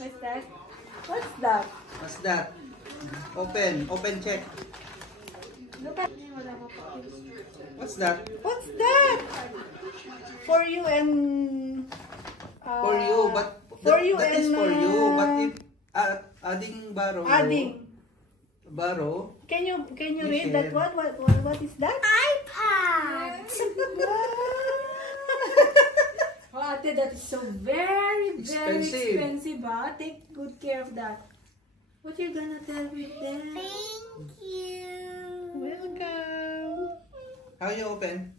What's that? What's that? What's that? Open check. Look at What's that? What's that? For you and... For you, but for you that is and, for you. But if adding baro, baro, Can you read Michelle. that one? What is that? iPad. Oh, ate, that is so very Expensive. expensive. Take good care of that. What you gonna tell with them? Thank you. Welcome. how you open?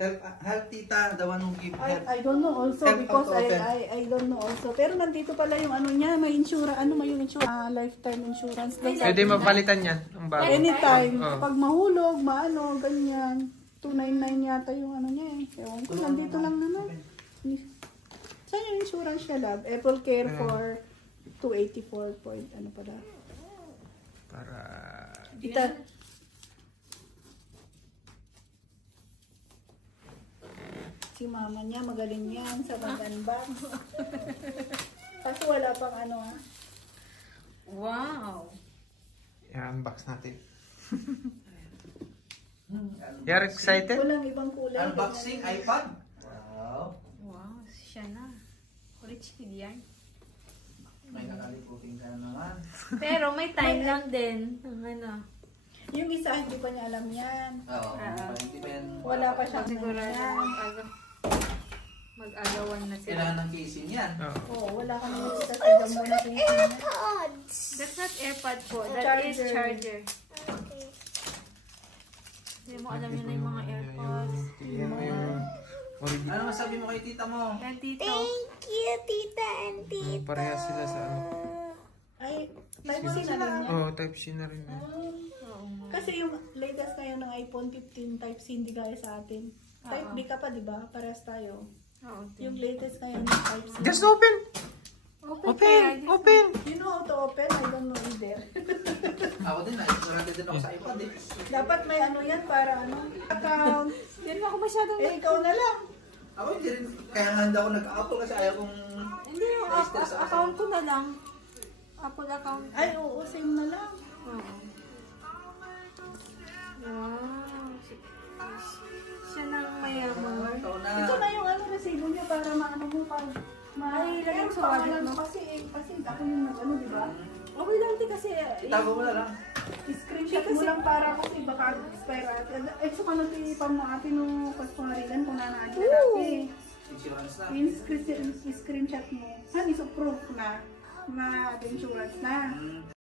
Help tita, the one who give help. I don't know also Help because how to open. I don't know also. Pero nandito pala yung ano niya, may insurance, may insurance, lifetime insurance. Pwede mapalitan yan, ang bago. Anytime, Oh. pag mahulog, ganyan. 299 yata yung ano niya eh. Ewan ko, nandito lang naman. Saan yung insurance niya, love? Apple Care for 284 point, ano pala? Para... Si mama niya, magaling yan sa mag-unbox. Kaso wala pang ano ah. Wow. I-unbox natin. You're excited? Walang ibang kulay. Unboxing iPad. Wow. Wow, siya na. Rich kid yan. May nakaliputing ka na naman. Pero may time lang din. Ang ano. Yung isa, hindi pa niya alam yan. Oo. Wala pa siya. Sigurado mag-agawan na sila. Kailangan ng casing yan. Oo, wala ka naman sa taga mo na rin. AirPods. That's not AirPod po. That Charger. is charger. Okay. Hindi mo alam yun na yung mga AirPods. Yan yung original. Ano masabi mo kay tita mo? Yan, tito. Thank you, Tita and Tita. Parehas sila sa ano. Ay, Type-C na rin yan. Oh, Type-C na rin. Oo nga. Kasi yung latest ngayon ng iPhone 15 Type-C hindi gaya sa atin. Type B ka pa, di ba? Parehas tayo. Oo, Yung latest ngayon ng Type-C. Just open! kaya, Open! You know how to open? I don't know either. Ako din, na-interested din ako sa iPad eh. Dapat may ano yan para ano? Account. Hindi mo ako masyadong... Ikaw na lang. Ako hindi rin, kaya nga hindi ako nag-Apple kasi ayaw kong... Hindi, yung account ko na lang. Apple account. Ay, oo, same na lang. Oo. Wow. Siya nang mayaman. Ikaw na. Ito na yung ano resibo niya para maano mo pag... Ay, lagyan Pero sa wallet pangalan mo. Kasi ako yung nag-ano, di ba? Okay lang din kasi Itago mo na lang. screenshot mo lang para kasi baka expire ate. Eh, so kanang tinipan mo ate no kasparilan kung nanaadya na ate. Insurance na. Yung screenshot mo. Hani, so proof na insurance na.